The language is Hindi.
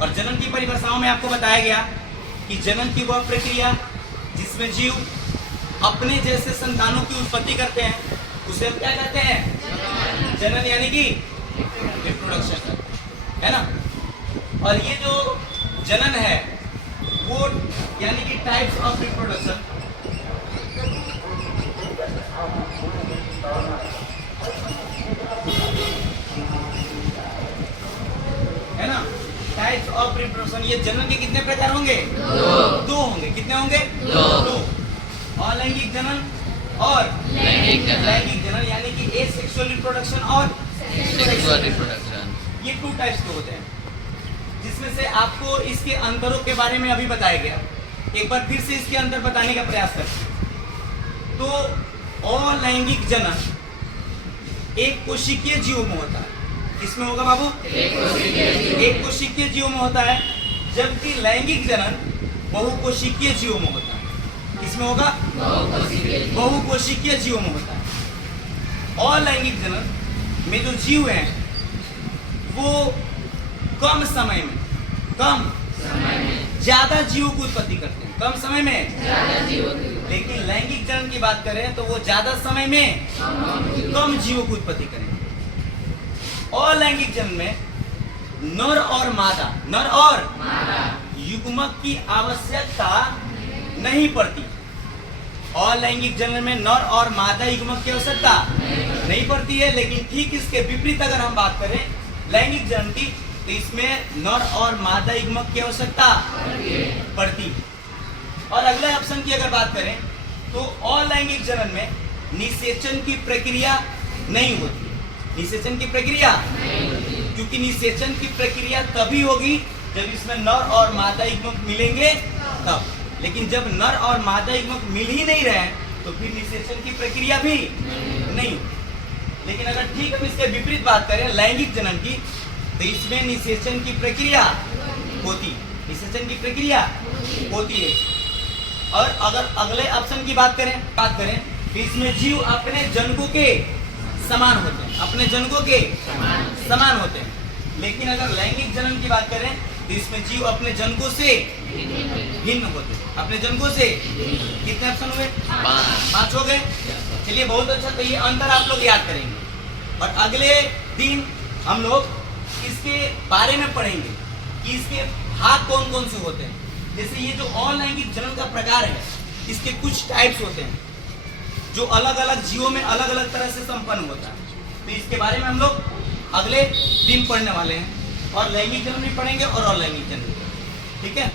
और जनन की परिभाषाओं में आपको बताया गया कि जनन की वह प्रक्रिया जिसमें जीव अपने जैसे संतानों की उत्पत्ति करते हैं उसे हम क्या कहते हैं? जनन, यानी कि रिप्रोडक्शन, है ना। और ये जो जनन है वो यानी कि टाइप्स ऑफ रिप्रोडक्शन, है ना। टाइप्स ऑफ रिप्रोडक्शन, ये जनन के कितने प्रकार होंगे? दो होंगे। कितने होंगे? दो। अलैंगिक जनन और लैंगिक जनन, यानी कि एसेक्सुअल रिप्रोडक्शन और सेक्सुअल रिप्रोडक्शन, ये 2 टाइप्स के होते हैं, जिसमें से आपको इसके अंतरों के बारे में अभी बताया गया। एक बार फिर से इसके अंतर बताने का प्रयास करते हैं। तो अलैंगिक जनन एक कोशिकीय जीव में होता है। किसमें होगा बाबू? एक कोशिकीय जीव में होता है, जबकि लैंगिक जनन बहुकोशिकीय जीव में होता है। किसमें होगा? बहुकोशिकीय जीव में होता है। अलैंगिक जनन में जो जीव हैं वो कम समय में ज्यादा जीवों की उत्पत्ति करते हैं, कम समय में ज्यादा जीवों की। लेकिन लैंगिक जनन की बात करें तो वो ज्यादा समय में कम जीवों की उत्पत्ति करेंगे। अलैंगिक जनन में नर और मादा युग्मक की आवश्यकता नहीं पड़ती। अलैंगिक जनन में नर और मादा युग्मक की आवश्यकता नहीं पड़ती है। लेकिन ठीक इसके विपरीत अगर हम बात करें लैंगिक जनन की, तो इसमें नर और मादा युग्मक की आवश्यकता पड़ती है। और अगले ऑप्शन की अगर बात करें तो अलैंगिक जनन में निषेचन की प्रक्रिया नहीं होती। निषेचन की प्रक्रिया, क्योंकि निषेचन की प्रक्रिया तभी होगी जब इसमें नर और मादा युग्मक मिलेंगे तब। लेकिन जब नर और मादा युग्मक मिल ही नहीं रहे तो फिर निषेचन की प्रक्रिया भी नहीं। लेकिन अगर ठीक हम इसके विपरीत बात करें लैंगिक जनन की, तो इसमें निषेचन की प्रक्रिया होती है। और अगर अगले ऑप्शन की बात करें तो इसमें जीव अपने जनकों के समान होते हैं। लेकिन अगर लैंगिक जनन की बात करें तो इसमें जीव अपने जनकों से भिन्न होते हैं। अपने जनकों से कितने ऑप्शन हुए? 5 हो गए। चलिए बहुत अच्छा, तो ये अंतर आप लोग याद करेंगे और अगले दिन हम लोग इसके बारे में पढ़ेंगे कि इसके भाग कौन कौन से होते हैं। जैसे ये जो अलैंगिक जनन का प्रकार है, इसके कुछ टाइप्स होते हैं जो अलग अलग जीवों में अलग अलग तरह से संपन्न होता है। तो इसके बारे में हम लोग अगले दिन पढ़ने वाले हैं और लैंगिक जनन भी पढ़ेंगे और अलैंगिक जनन, ठीक है।